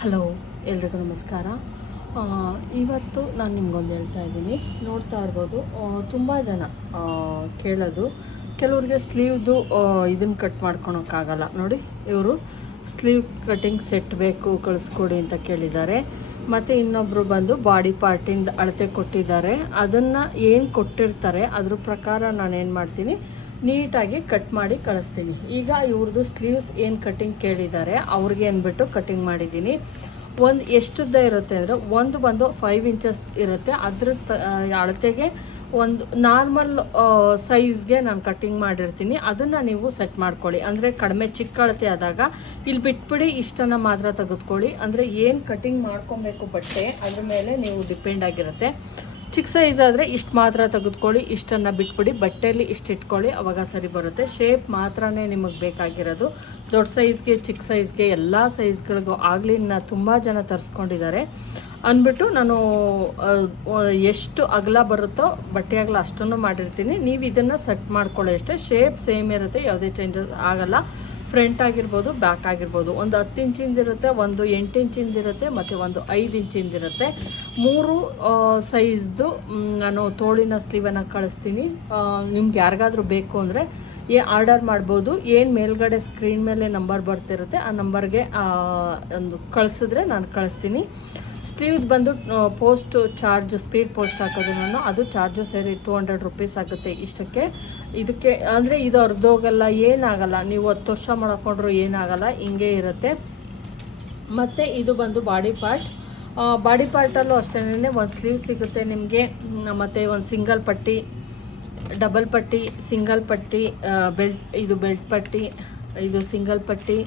Hello, ಎಲ್ರಿಗೂ ನಮಸ್ಕಾರ. ಇವತ್ತು ನಾನು ನಿಮ್ಗೊಂದು ಹೇಳ್ತಾ ಇದ್ದೀನಿ. ನೋಡ್ತಾ ಇರ್ಬೋದು ತುಂಬ ಜನ ಕೇಳೋದು. ಕೆಲವ್ರಿಗೆ ಸ್ಲೀವ್ದು ಇದನ್ನು ಕಟ್ ಮಾಡ್ಕೊಳಕ್ಕಾಗಲ್ಲ. ನೋಡಿ, ಇವರು ಸ್ಲೀವ್ ಕಟಿಂಗ್ ಸೆಟ್ ಬೇಕು, ಕಳಿಸ್ಕೊಡಿ ಅಂತ ಕೇಳಿದ್ದಾರೆ. ಮತ್ತು ಇನ್ನೊಬ್ಬರು ಬಂದು ಬಾಡಿ ಪಾರ್ಟಿಂದ ಅಳತೆ ಕೊಟ್ಟಿದ್ದಾರೆ. ಅದನ್ನು ಏನು ಕೊಟ್ಟಿರ್ತಾರೆ, ಅದ್ರ ಪ್ರಕಾರ ನಾನು ಏನು ಮಾಡ್ತೀನಿ ನೀಟಾಗಿ ಕಟ್ ಮಾಡಿ ಕಳಿಸ್ತೀನಿ. ಈಗ ಇವ್ರದ್ದು ಸ್ಲೀವ್ಸ್ ಏನು ಕಟ್ಟಿಂಗ್ ಕೇಳಿದ್ದಾರೆ ಅವ್ರಿಗೆ ಅಂದ್ಬಿಟ್ಟು ಕಟ್ಟಿಂಗ್ ಮಾಡಿದ್ದೀನಿ. ಒಂದು ಎಷ್ಟುದ್ದ ಇರುತ್ತೆ ಅಂದರೆ, ಒಂದು ಬಂದು ಫೈವ್ ಇಂಚಸ್ ಇರುತ್ತೆ. ಅದ್ರ ಅಳತೆಗೆ ಒಂದು ನಾರ್ಮಲ್ ಸೈಜ್ಗೆ ನಾನು ಕಟ್ಟಿಂಗ್ ಮಾಡಿರ್ತೀನಿ. ಅದನ್ನು ನೀವು ಸೆಟ್ ಮಾಡ್ಕೊಳ್ಳಿ. ಅಂದರೆ ಕಡಿಮೆ ಚಿಕ್ಕ ಅಳತೆ ಆದಾಗ ಇಲ್ಲಿ ಬಿಟ್ಬಿಡಿ, ಇಷ್ಟನ್ನು ಮಾತ್ರ ತೆಗೆದುಕೊಳ್ಳಿ. ಅಂದರೆ ಏನು ಕಟ್ಟಿಂಗ್ ಮಾಡ್ಕೊಬೇಕು ಬಟ್ಟೆ, ಅದ್ರ ಮೇಲೆ ನೀವು ಡಿಪೆಂಡ್ ಆಗಿರುತ್ತೆ. ಚಿಕ್ಕ ಸೈಜ್ ಆದರೆ ಇಷ್ಟು ಮಾತ್ರ ತೆಗೆದುಕೊಳ್ಳಿ, ಇಷ್ಟನ್ನು ಬಿಟ್ಬಿಡಿ. ಬಟ್ಟೆಯಲ್ಲಿ ಇಷ್ಟು ಇಟ್ಕೊಳ್ಳಿ, ಅವಾಗ ಸರಿ ಬರುತ್ತೆ. ಶೇಪ್ ಮಾತ್ರನೇ ನಿಮಗೆ ಬೇಕಾಗಿರೋದು. ದೊಡ್ಡ ಸೈಜ್ಗೆ ಚಿಕ್ಕ ಸೈಜ್ಗೆ ಎಲ್ಲ ಸೈಜ್ಗಳಿಗೂ ಆಗಲಿ ತುಂಬ ಜನ ತರಿಸ್ಕೊಂಡಿದ್ದಾರೆ. ಅಂದ್ಬಿಟ್ಟು ನಾನು ಎಷ್ಟು ಅಗಲ ಬರುತ್ತೋ, ಬಟ್ಟೆ ಅಗಲ ಅಷ್ಟನ್ನು ಮಾಡಿರ್ತೀನಿ. ನೀವು ಇದನ್ನು ಸೆಟ್ ಮಾಡ್ಕೊಳ್ಳಿ ಅಷ್ಟೇ. ಶೇಪ್ ಸೇಮ್ ಇರುತ್ತೆ, ಯಾವುದೇ ಚೇಂಜಸ್ ಆಗಲ್ಲ. ಫ್ರಂಟ್ ಆಗಿರ್ಬೋದು, ಬ್ಯಾಕ್ ಆಗಿರ್ಬೋದು. ಒಂದು ಹತ್ತು ಇಂಚಿಂದ ಇರುತ್ತೆ, ಒಂದು ಎಂಟು ಇಂಚಿಂದ ಇರುತ್ತೆ, ಮತ್ತು ಒಂದು ಐದು ಇಂಚಿಂದ ಇರುತ್ತೆ. ಮೂರು ಸೈಜ್ದು ನಾನು ತೋಳಿನ ಸ್ಲೀವನ್ನು ಕಳಿಸ್ತೀನಿ. ನಿಮ್ಗೆ ಯಾರಿಗಾದ್ರೂ ಬೇಕು ಅಂದರೆ ಏ ಆರ್ಡರ್ ಮಾಡ್ಬೋದು. ಏನು ಮೇಲ್ಗಡೆ ಸ್ಕ್ರೀನ್ ಮೇಲೆ ನಂಬರ್ ಬರ್ತಿರುತ್ತೆ, ಆ ನಂಬರ್ಗೆ ಒಂದು ಕಳಿಸಿದ್ರೆ ನಾನು ಕಳಿಸ್ತೀನಿ. ಸ್ಲೀವ್ ಬಂದು ಪೋಸ್ಟ್ ಚಾರ್ಜ್, ಸ್ಪೀಡ್ ಪೋಸ್ಟ್ ಹಾಕೋದು ನಾನು ಅದು ಚಾರ್ಜು ಸೇರಿ ಟೂ ಹಂಡ್ರೆಡ್ ರುಪೀಸ್ ಆಗುತ್ತೆ ಇಷ್ಟಕ್ಕೆ. ಇದಕ್ಕೆ, ಅಂದರೆ ಇದು ಅರ್ಧೋಗಲ್ಲ ಏನಾಗಲ್ಲ. ನೀವು ಹತ್ತು ವರ್ಷ ಮಾಡ್ಕೊಂಡ್ರು ಏನಾಗಲ್ಲ, ಹಿಂಗೆ ಇರುತ್ತೆ. ಮತ್ತು ಇದು ಬಂದು ಬಾಡಿ ಪಾರ್ಟ್. ಬಾಡಿ ಪಾರ್ಟಲ್ಲೂ ಅಷ್ಟೇ ಒಂದು ಸ್ಲೀವ್ ಸಿಗುತ್ತೆ ನಿಮಗೆ. ಮತ್ತು ಒಂದು ಸಿಂಗಲ್ ಪಟ್ಟಿ, ಡಬಲ್ ಪಟ್ಟಿ, ಸಿಂಗಲ್ ಪಟ್ಟಿ ಬೆಲ್ಟ್ ಇದು ಬೆಲ್ಟ್ ಪಟ್ಟಿ, ಇದು ಸಿಂಗಲ್ ಪಟ್ಟಿ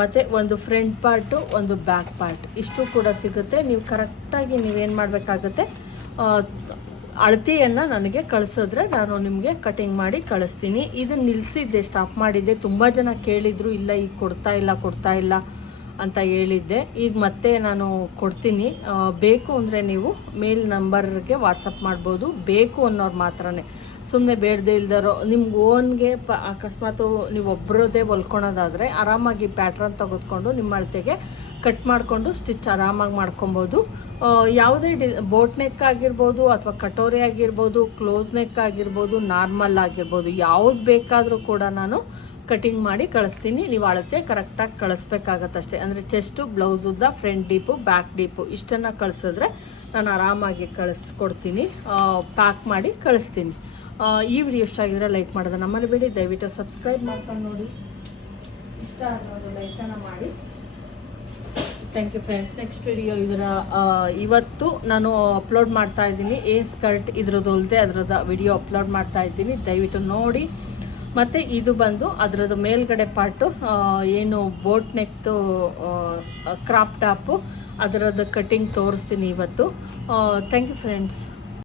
ಮತ್ತು ಒಂದು ಫ್ರಂಟ್ ಪಾರ್ಟು ಒಂದು ಬ್ಯಾಕ್ ಪಾರ್ಟ್ ಇಷ್ಟು ಕೂಡ ಸಿಗುತ್ತೆ. ನೀವು ಕರೆಕ್ಟಾಗಿ ನೀವೇನು ಮಾಡಬೇಕಾಗುತ್ತೆ? ಅಳತೆಯನ್ನು ನನಗೆ ಕಳಿಸಿದ್ರೆ ನಾನು ನಿಮಗೆ ಕಟಿಂಗ್ ಮಾಡಿ ಕಳಿಸ್ತೀನಿ. ಇದನ್ನು ನಿಲ್ಲಿಸಿದ್ದೆ ಸ್ಟಾಪ್ ಮಾಡಿದ್ದೆ. ತುಂಬ ಜನ ಕೇಳಿದರು, ಇಲ್ಲ, ಈಗ ಕೊಡ್ತಾ ಇಲ್ಲ ಕೊಡ್ತಾ ಇಲ್ಲ. ಅಂತ ಹೇಳಿದ್ದೆ. ಈಗ ಮತ್ತೆ ನಾನು ಕೊಡ್ತೀನಿ. ಬೇಕು ಅಂದರೆ ನೀವು ಮೇಲ್ ನಂಬರ್ಗೆ ವಾಟ್ಸಪ್ ಮಾಡ್ಬೋದು. ಬೇಕು ಅನ್ನೋರು ಮಾತ್ರನೇ. ಸುಮ್ಮನೆ ಬೇಡದೇ ಇಲ್ದಾರೋ ನಿಮ್ಗೆ ಓನ್ಗೆ ಪ, ಅಕಸ್ಮಾತು ನೀವು ಒಬ್ಬರದೇ ಹೊಲ್ಕೊಳೋದಾದರೆ ಆರಾಮಾಗಿ ಪ್ಯಾಟ್ರನ್ ತೆಗೆದುಕೊಂಡು ನಿಮ್ಮ ಅಳತೆಗೆ ಕಟ್ ಮಾಡಿಕೊಂಡು ಸ್ಟಿಚ್ ಆರಾಮಾಗಿ ಮಾಡ್ಕೊಬೋದು. ಯಾವುದೇ ಡಿ, ಬೋಟ್ ನೆಕ್ ಆಗಿರ್ಬೋದು ಅಥವಾ ಕಟೋರಿ ಆಗಿರ್ಬೋದು, ಕ್ಲೋಸ್ ನೆಕ್ ಆಗಿರ್ಬೋದು, ನಾರ್ಮಲ್ ಆಗಿರ್ಬೋದು, ಯಾವ್ದು ಬೇಕಾದರೂ ಕೂಡ ನಾನು ಕಟಿಂಗ್ ಮಾಡಿ ಕಳಿಸ್ತೀನಿ. ನೀವು ಅಳತೆ ಕರೆಕ್ಟಾಗಿ ಕಳಿಸ್ಬೇಕಾಗತ್ತಷ್ಟೇ ಅಂದರೆ ಚೆಸ್ಟು ಉದ್ದ ಫ್ರಂಟ್ ಡೀಪು ಬ್ಯಾಕ್ ಡೀಪು ಇಷ್ಟನ್ನು ಕಳಿಸಿದ್ರೆ ನಾನು ಆರಾಮಾಗಿ ಕಳಿಸ್ಕೊಡ್ತೀನಿ. ಪ್ಯಾಕ್ ಮಾಡಿ ಕಳಿಸ್ತೀನಿ. ಈ ವಿಡಿಯೋ ಇಷ್ಟ ಆಗಿದ್ರೆ ಲೈಕ್ ಮಾಡೋದು ನಮ್ಮಲ್ಲಿ ಬಿಡಿ ದಯವಿಟ್ಟು ಸಬ್ಸ್ಕ್ರೈಬ್ ಮಾಡ್ಕೊಂಡು ನೋಡಿ. ಇಷ್ಟ ಆಗೋದು ಲೈಕನ್ನು ಮಾಡಿ. Thank you friends next video ಇದರ ಇವತ್ತು ನಾನು ಅಪ್ಲೋಡ್ ಮಾಡ್ತಾ ಇದ್ದೀನಿ. ಏ ಸ್ಕರ್ಟ್ ಇದ್ರದ್ದು ಅಲ್ಲದೆ ಅದರದ ವಿಡಿಯೋ ಅಪ್ಲೋಡ್ ಮಾಡ್ತಾ ಇದ್ದೀನಿ. ದಯವಿಟ್ಟು ನೋಡಿ. ಮತ್ತು ಇದು ಬಂದು ಅದರದ್ದು ಮೇಲ್ಗಡೆ ಪಾರ್ಟು ಏನು ಬೋಟ್ ನೆಕ್ದು ಕ್ರಾಪ್ ಟಾಪು ಅದರದ್ದು ಕಟ್ಟಿಂಗ್ ತೋರಿಸ್ತೀನಿ ಇವತ್ತು. Thank you friends